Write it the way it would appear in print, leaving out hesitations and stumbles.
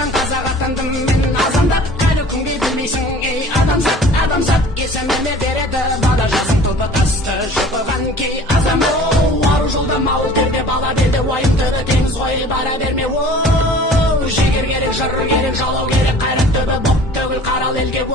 қашан қазақ атандым мен азандап, әлі күнге білмейсің ей адамзат, адамзат есіміне береді бала жасың тобы тасты шоқыған кей азамат. Ару жолда мауыл терде бала белде уайымтығы теңіз ғой бара берме. Жігер керек, жыр керек, жалау керек, қайрат түбі боп төгіл қарал елге.